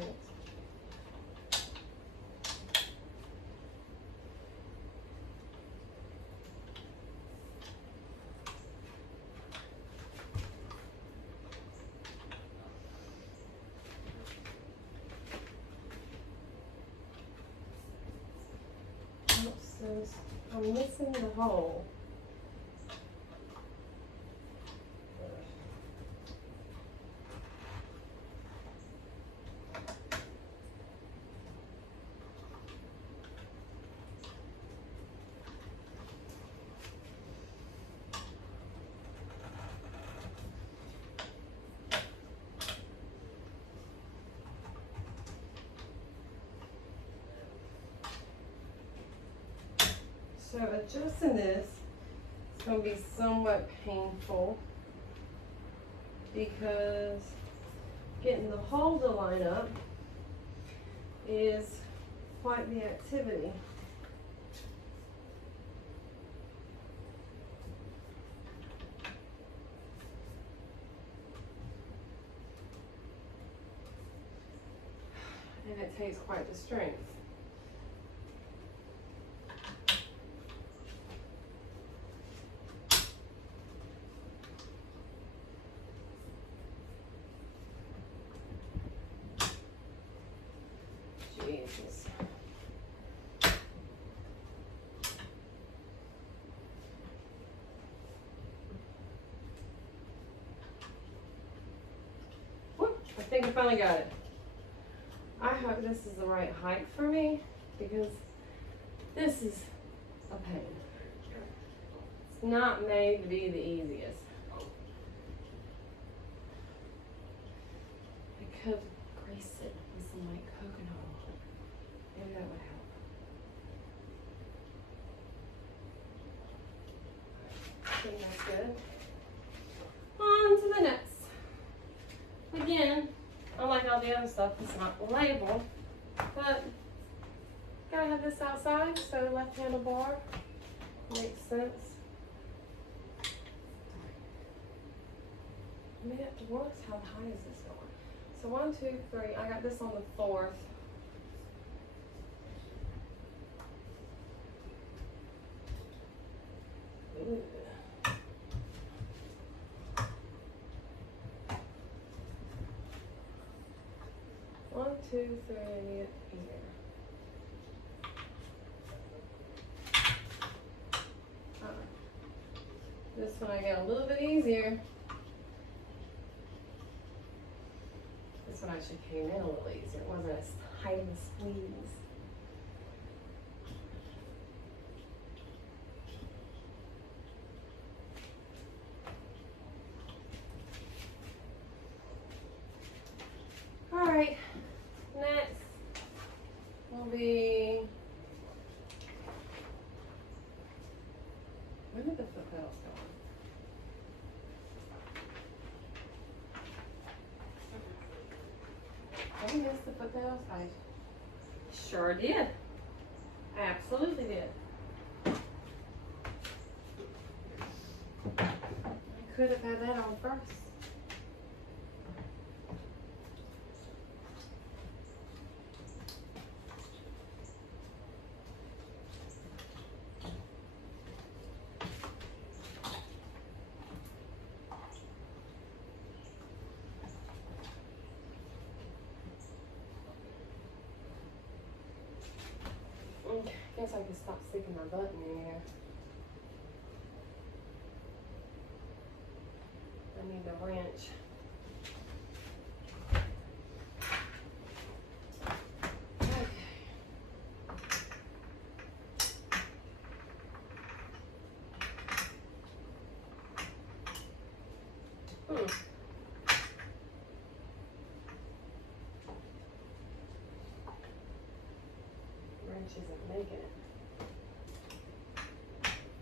I'm missing the hole. So adjusting this is going to be somewhat painful because getting the hole to line up is quite the activity. And it takes quite the strength. Jesus. Whoop, I think I finally got it. I hope this is the right height for me because this is a pain. It's not made to be the easiest. I could grease it with some like coconut oil. Maybe that would help. I think that's good. On to the next. Again, unlike all the other stuff, it's not labeled, but gotta have this outside, so left handle bar makes sense. I mean, it works. How high is this going? So 1, 2, 3. I got this on the 4th. Ooh. One, two, three, here. This one I get a little bit easier. This one actually came in a little easier. It wasn't as tight of a squeeze. All right, next will be, when did the foot pedals go on? Did I miss the foot pedals? I sure did. I absolutely did. I could have had that on first. Guess I can stop sticking my butt in the air. I need the wrench. Okay. Wrench isn't making it.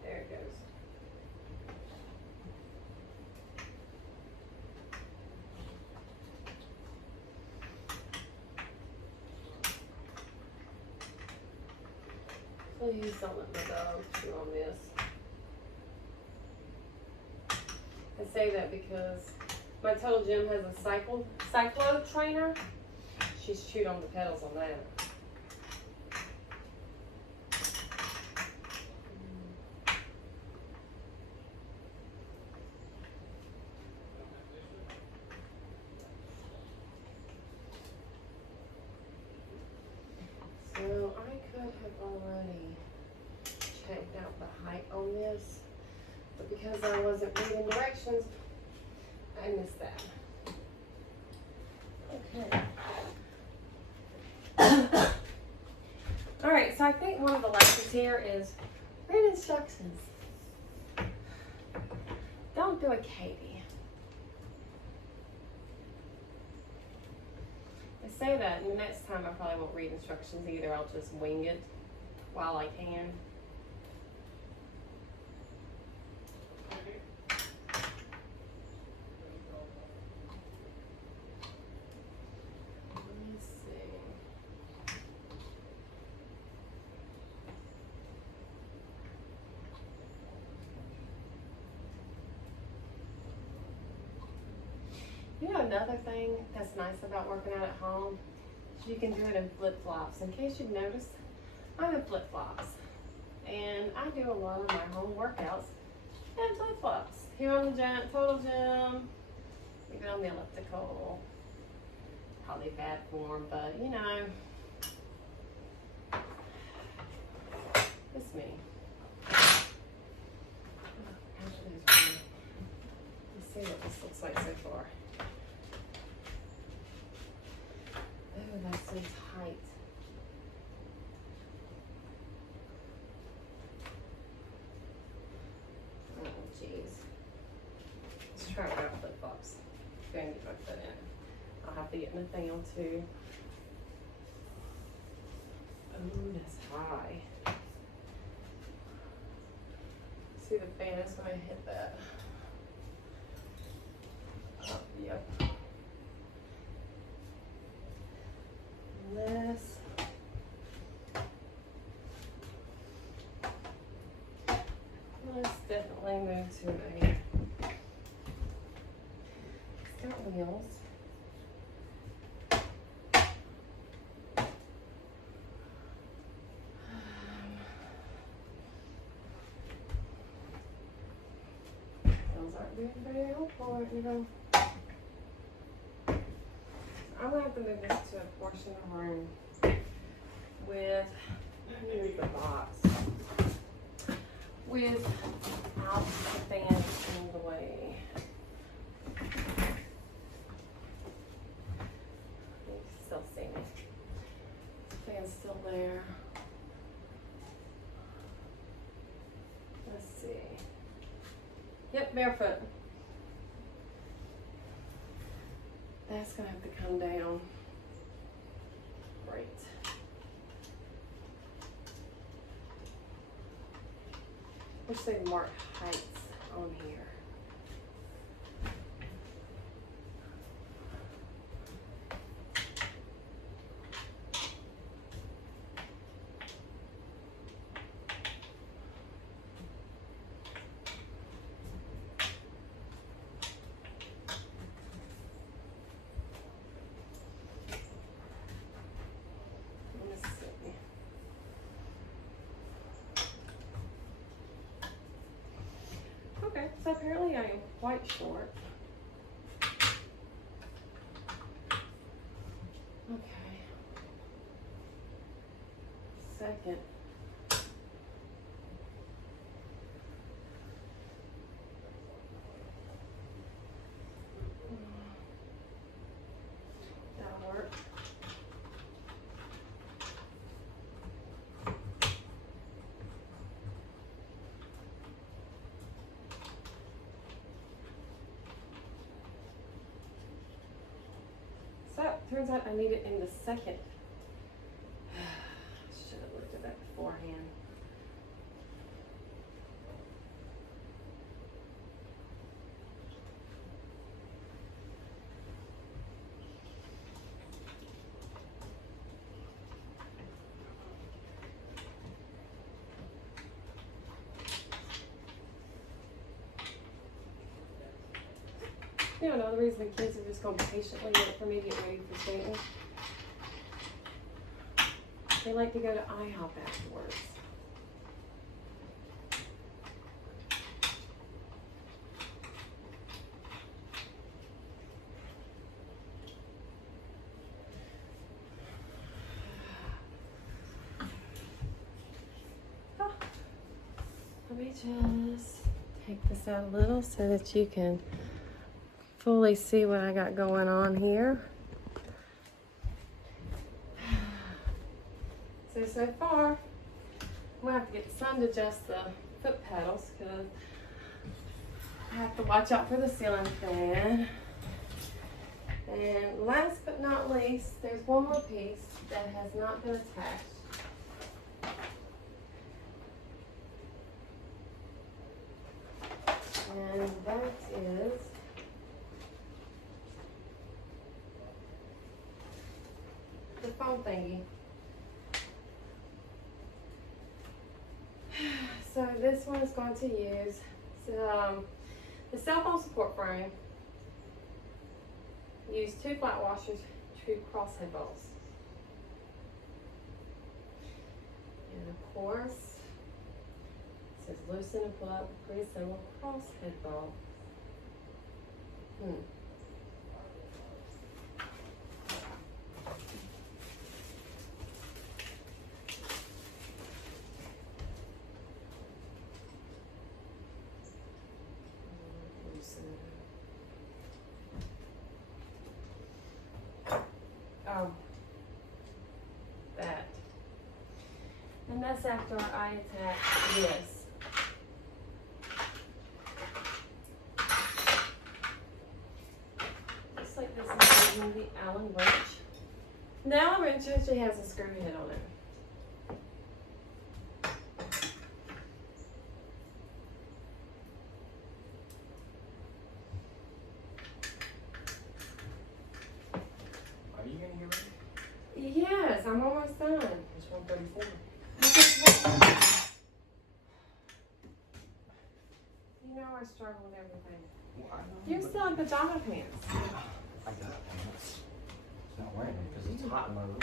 There it goes. Please don't let my dog chew on this. I say that because my total gym has a cyclo trainer. She's chewed on the pedals on that. So I could have already checked out the height on this, but because I wasn't reading directions, I missed that. Okay. All right, so I think one of the lessons here is read instructions. Don't do a Katie. I say that, and the next time I probably won't read instructions either. I'll just wing it while I can. You know another thing that's nice about working out at home is you can do it in flip-flops. In case you've noticed, I'm in flip-flops. And I do a lot of my home workouts in flip-flops. Here on the Total Gym, even on the elliptical. Probably bad form, but you know, it's me. Let's see what this looks like so far. Oh, that's so tight. Oh, jeez. Let's try it out flip flops. Go and get my foot in. I'll have to get Nathaniel too. Oh, that's high. See, the fan is going to hit that. Oh, yep. This. Let's definitely move to a. It's got wheels. Wheels aren't doing very helpful, you know. I'm gonna have to move this to a portion of room with move the box without the fan in the way. You can still see me. The fan's still there. Let's see. Yep, barefoot. That's gonna have to come down. Great. Wish they'd mark heights on here. Okay, so apparently I am quite short. Okay. Second. That'll work. So, turns out I need it in the second. Should have looked at that beforehand. You know, another reason the kids are just going to patiently wait for me to get ready for skating. They like to go to IHOP afterwards. Let me just take this out a little so that you can fully see what I got going on here. So far, I'm gonna have to get the sun to adjust the foot pedals because I have to watch out for the ceiling fan. And last but not least, there's one more piece that has not been attached. And that is the phone thingy. So this one is going to use the cell phone support frame. Use 2 flat washers, 2 crosshead bolts. And of course, it says loosen and pull out the pre-assembled crosshead bolt. Oh, that. And that's after I attach this. Looks like this is using the Allen wrench. The Allen wrench actually has a screw head on it. Are you gonna get ready? Yes, I'm almost done. It's 1:34. You know I struggle with everything. Well, I know, You're but still in pajama pants. I got pants. It's not wearing them because it's hot in my room.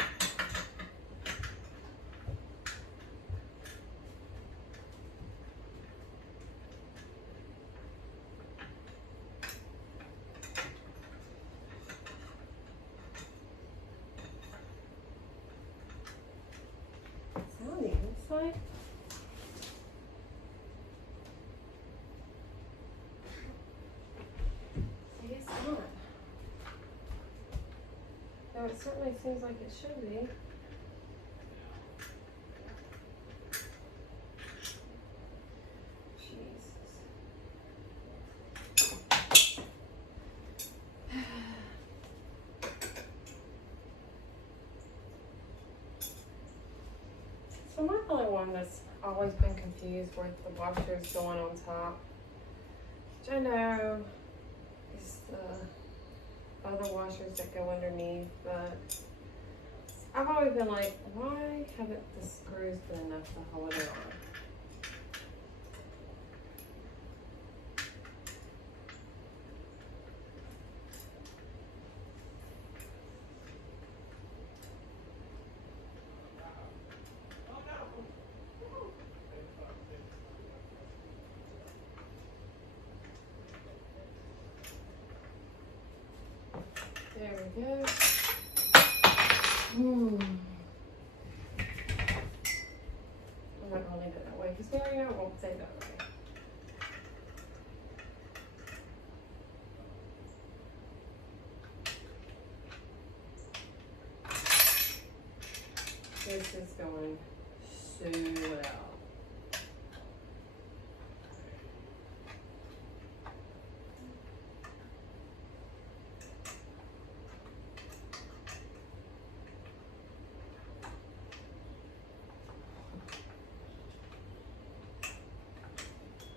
Sounding looks like. See, it's not. Though it certainly seems like it should be. Jesus. So am I the only one that's always been confused with the washers going on top? Which I know is the other washers that go underneath, but I've always been like, why haven't the screws been enough to hold it on? There we go. I'm not gonna leave it that way because we already know it won't stay that way. This is going so well.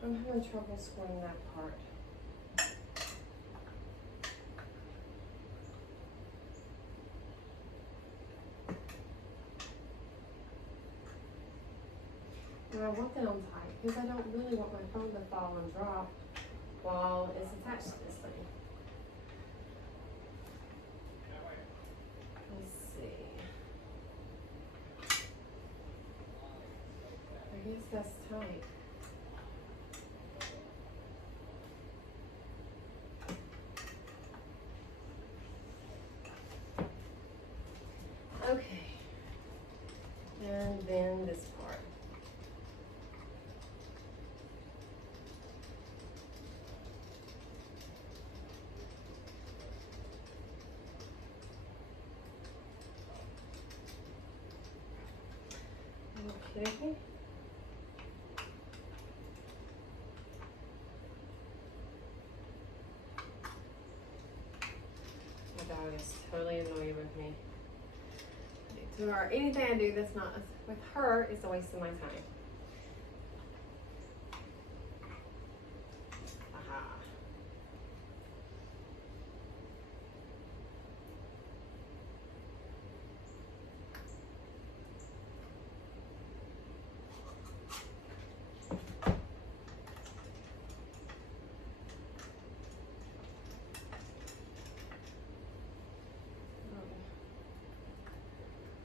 I'm having trouble scoring that part. And I want that on tight because I don't really want my phone to fall and drop while it's attached to this thing. Let's see. I guess that's tight. Okay, and then this part. Okay. My dog is totally annoyed with me. To her, anything I do that's not with her is a waste of my time. Aha.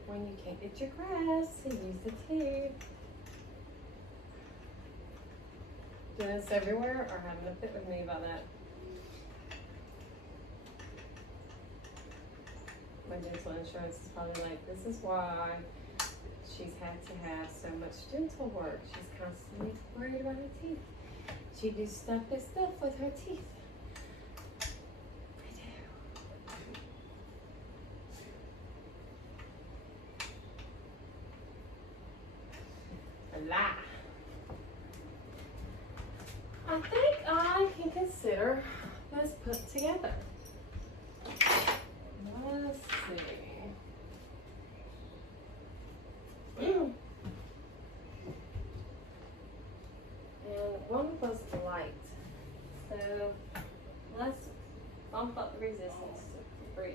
when you can't get your grass, you use the teeth. Do this everywhere or having a fit with me about that? My dental insurance is probably like, this is why she's had to have so much dental work. She's constantly worried about her teeth. She do stuff with her teeth. I do. A lie. I think I can consider this put together. Let's see. And one was light. So let's bump up the resistance to 3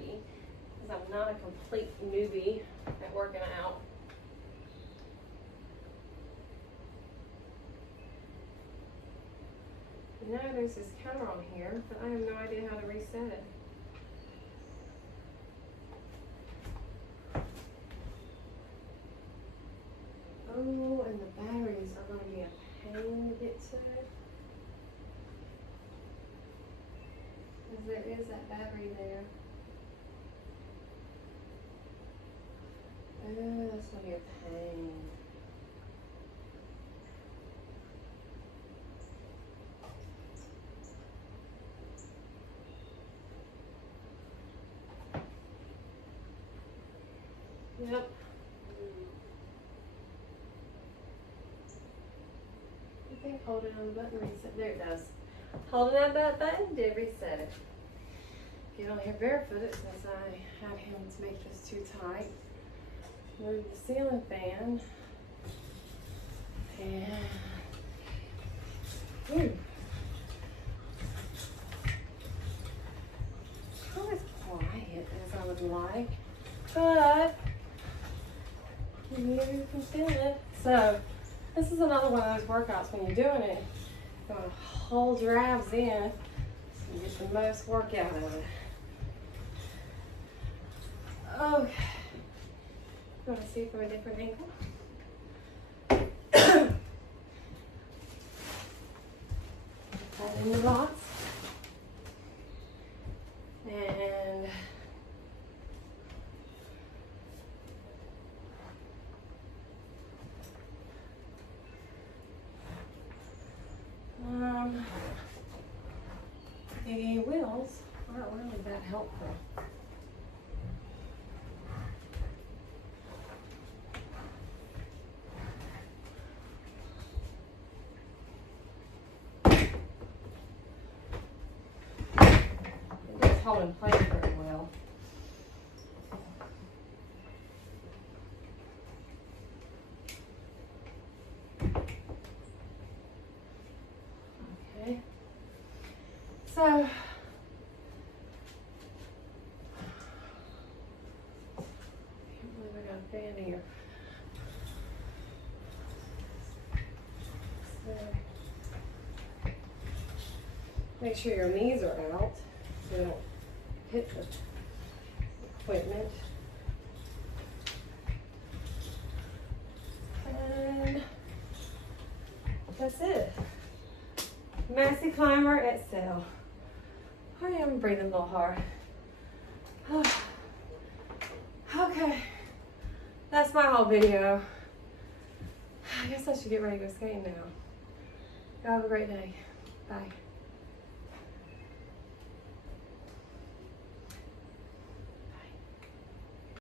because I'm not a complete newbie at working out. You know, there's this counter on here, but I have no idea how to reset it. Oh, and the batteries are going to be a pain to get to. Because there is that battery there. Oh, that's going to be a pain. Yep. I think holding on the button reset. There it does. Holding on that button did reset it. Get on here barefooted since I had him to make this too tight. Move the ceiling fan. And ooh. Not as quiet as I would like, but you can feel it. So this is another one of those workouts when you're doing it, you're going to hold your abs in so you get the most work out of it. Okay. You want to see from a different angle? Put that in the box. And the wheels aren't really that helpful. It doesn't hold in place very well. Okay. So, I can't believe I got a fan here. So, make sure your knees are out so you don't hit the equipment. And that's it. MaxiClimber XL. I am breathing a little hard. Okay, that's my whole video. I guess I should get ready to go skating now. Y'all have a great day. Bye.